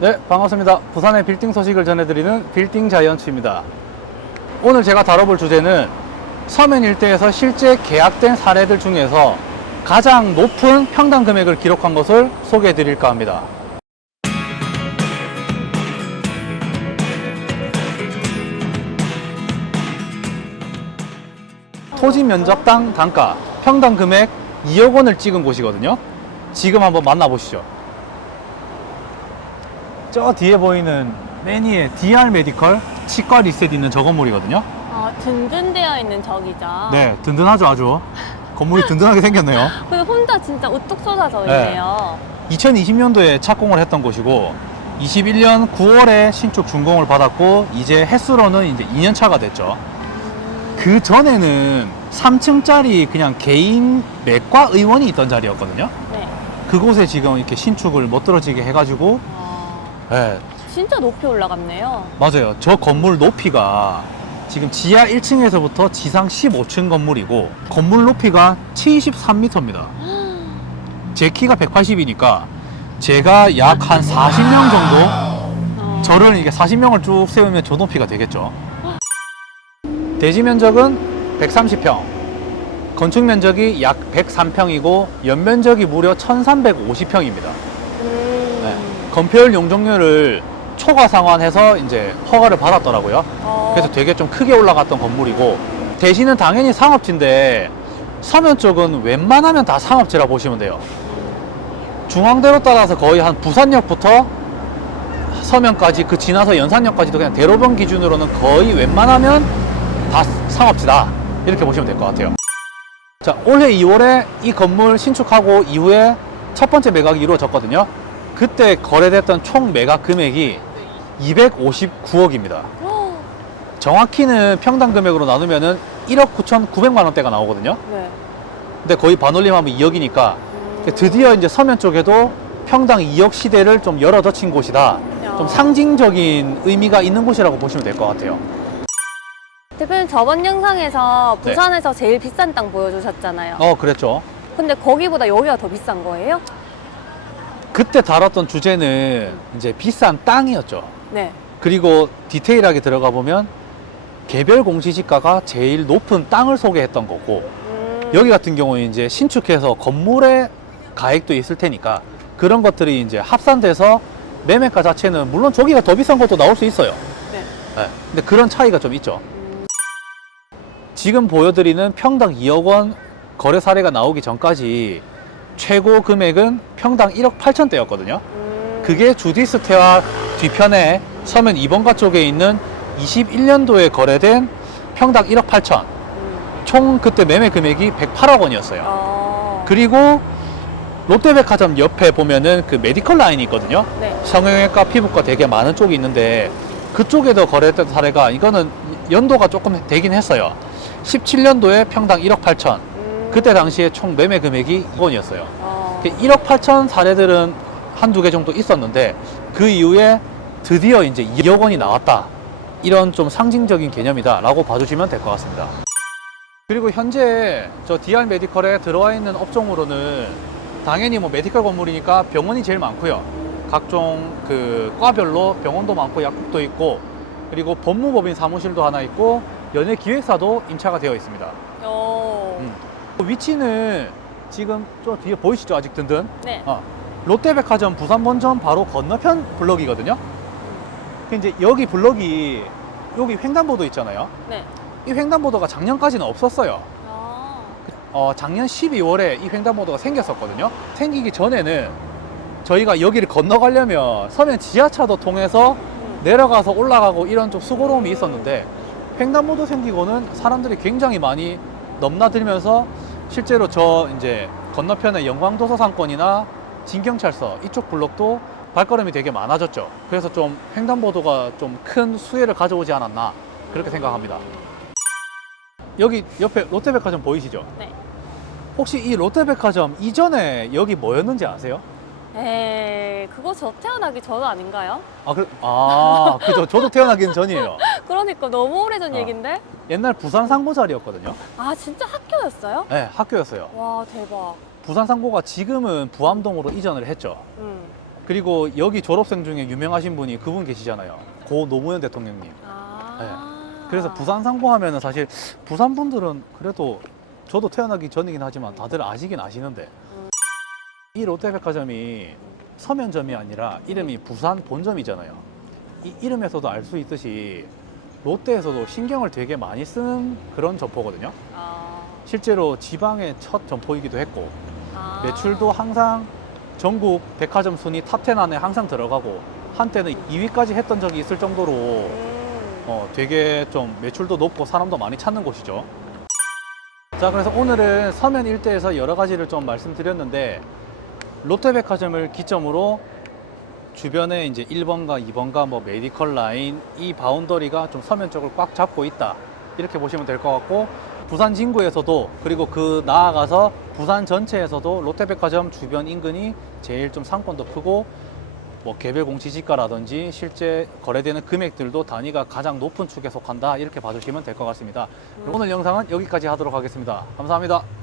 네, 반갑습니다. 부산의 빌딩 소식을 전해드리는 빌딩 자이언츠입니다. 오늘 제가 다뤄볼 주제는 서면 일대에서 실제 계약된 사례들 중에서 가장 높은 평당 금액을 기록한 것을 소개해 드릴까 합니다. 토지 면적당 단가 평당 금액 2억 원을 찍은 곳이거든요. 지금 한번 만나보시죠. 저 뒤에 보이는 매니의 DR 메디컬 치과 리셋 있는 저 건물이거든요. 아, 든든되어 있는 저기죠. 네, 든든하죠, 아주. 건물이 든든하게 생겼네요. 근데 혼자 진짜 우뚝 쏟아져 있네요. 2020년도에 착공을 했던 곳이고, 21년 9월에 신축 준공을 받았고, 이제 횟수로는 이제 2년 차가 됐죠. 그 전에는 3층짜리 그냥 개인 내과 의원이 있던 자리였거든요. 네. 그곳에 지금 이렇게 신축을 못 들어지게 해가지고, 아, 네, 진짜 높이 올라갔네요. 맞아요. 저 건물 높이가 지금 지하 1층에서부터 지상 15층 건물이고 건물 높이가 73m입니다. 제 키가 180이니까 제가 약 한 40명 정도 어, 저를 이게 40명을 쭉 세우면 저 높이가 되겠죠. 대지 면적은 130평, 건축 면적이 약 103평이고 연면적이 무려 1350평입니다. 건폐율 용적률을 초과 상환해서 이제 허가를 받았더라고요. 어, 그래서 되게 좀 크게 올라갔던 건물이고 대신은 당연히 상업지인데 서면 쪽은 웬만하면 다 상업지라 보시면 돼요. 중앙대로 따라서 거의 한 부산역부터 서면까지 그 지나서 연산역까지도 그냥 대로변 기준으로는 거의 웬만하면 다 상업지다 이렇게 보시면 될 것 같아요. 자 올해 2월에 이 건물 신축하고 이후에 첫 번째 매각이 이루어졌거든요. 그때 거래됐던 총 매각 금액이 259억입니다. 어, 정확히는 평당 금액으로 나누면은 1억 9,900만 원대가 나오거든요. 네. 근데 거의 반올림하면 2억이니까 음, 드디어 이제 서면 쪽에도 평당 2억 시대를 좀 열어젖힌 곳이다. 좀 야. 상징적인 의미가 있는 곳이라고 보시면 될 것 같아요. 대표님 저번 영상에서 네. 부산에서 제일 비싼 땅 보여주셨잖아요. 어, 그랬죠. 근데 거기보다 여기가 더 비싼 거예요? 그때 다뤘던 주제는 이제 비싼 땅이었죠. 네. 그리고 디테일하게 들어가 보면 개별 공시지가가 제일 높은 땅을 소개했던 거고 음, 여기 같은 경우는 이제 신축해서 건물에 가액도 있을 테니까 그런 것들이 이제 합산돼서 매매가 자체는 물론 저기가 더 비싼 것도 나올 수 있어요. 네. 네. 근데 그런 차이가 좀 있죠. 음, 지금 보여드리는 평당 2억 원 거래 사례가 나오기 전까지 최고 금액은 평당 1억 8천대였거든요. 음, 그게 주디스테와 뒤편에 서면 2번가 쪽에 있는 21년도에 거래된 평당 1억 8천. 음, 총 그때 매매 금액이 108억 원이었어요. 어, 그리고 롯데백화점 옆에 보면은 그 메디컬 라인이 있거든요. 네. 성형외과, 피부과 되게 많은 쪽이 있는데 그쪽에도 거래했던 사례가 이거는 연도가 조금 되긴 했어요. 17년도에 평당 1억 8천. 음, 그때 당시에 총 매매 금액이 2원이었어요. 어, 1억 8천 사례들은 한두 개 정도 있었는데 그 이후에 드디어 이제 2억 원이 나왔다. 이런 좀 상징적인 개념이다라고 봐주시면 될 것 같습니다. 그리고 현재 저 DR 메디컬에 들어와 있는 업종으로는 당연히 뭐 메디컬 건물이니까 병원이 제일 많고요. 각종 그 과별로 병원도 많고 약국도 있고 그리고 법무법인 사무실도 하나 있고 연예 기획사도 임차가 되어 있습니다. 어, 음. 위치는 지금 저 뒤에 보이시죠? 아직 든든. 네. 어, 롯데백화점 부산본점 바로 건너편 블럭이거든요. 근데 이제 여기 블럭이 여기 횡단보도 있잖아요. 네. 이 횡단보도가 작년까지는 없었어요. 아, 어, 작년 12월에 이 횡단보도가 생겼었거든요. 생기기 전에는 저희가 여기를 건너가려면 서면 지하차도 통해서 음, 내려가서 올라가고 이런 좀 수고로움이 있었는데 횡단보도 생기고는 사람들이 굉장히 많이 넘나들면서 실제로 저 이제 건너편에 영광도서 상권이나 진경찰서 이쪽 블록도 발걸음이 되게 많아졌죠. 그래서 좀 횡단보도가 좀 큰 수혜를 가져오지 않았나 그렇게 생각합니다. 여기 옆에 롯데백화점 보이시죠? 네. 혹시 이 롯데백화점 이전에 여기 뭐였는지 아세요? 에이, 그거 저 태어나기 전 아닌가요? 아, 그, 아, 그죠. 저도 태어나기는 전이에요. 그러니까 너무 오래전 어. 얘긴데? 옛날 부산 상고 자리였거든요. 아, 진짜 학교였어요? 네, 학교였어요. 와, 대박. 부산 상고가 지금은 부암동으로 이전을 했죠. 음. 그리고 여기 졸업생 중에 유명하신 분이 그분 계시잖아요. 고 노무현 대통령님. 아. 그래서 부산 상공하면은 사실 부산 분들은 그래도 저도 태어나기 전이긴 하지만 다들 아시긴 아시는데 음. 이 롯데백화점이 서면점이 아니라 이름이 부산 본점이잖아요. 이 이름에서도 알 수 있듯이 롯데에서도 신경을 되게 많이 쓰는 그런 점포거든요. 아. 실제로 지방의 첫 점포이기도 했고 아. 매출도 항상 전국 백화점 순위 탑10 안에 항상 들어가고 한때는 2위까지 했던 적이 있을 정도로 음. 어, 되게 좀 매출도 높고 사람도 많이 찾는 곳이죠. 자, 그래서 오늘은 서면 일대에서 여러 가지를 좀 말씀드렸는데 롯데백화점을 기점으로 주변에 이제 1번가 2번가 뭐 메디컬 라인 이 바운더리가 좀 서면 쪽을 꽉 잡고 있다. 이렇게 보시면 될 것 같고 부산 진구에서도 그리고 그 나아가서 부산 전체에서도 롯데백화점 주변 인근이 제일 좀 상권도 크고 뭐 개별 공시지가라든지 실제 거래되는 금액들도 단위가 가장 높은 축에 속한다 이렇게 봐주시면 될 것 같습니다. 오늘 영상은 여기까지 하도록 하겠습니다. 감사합니다.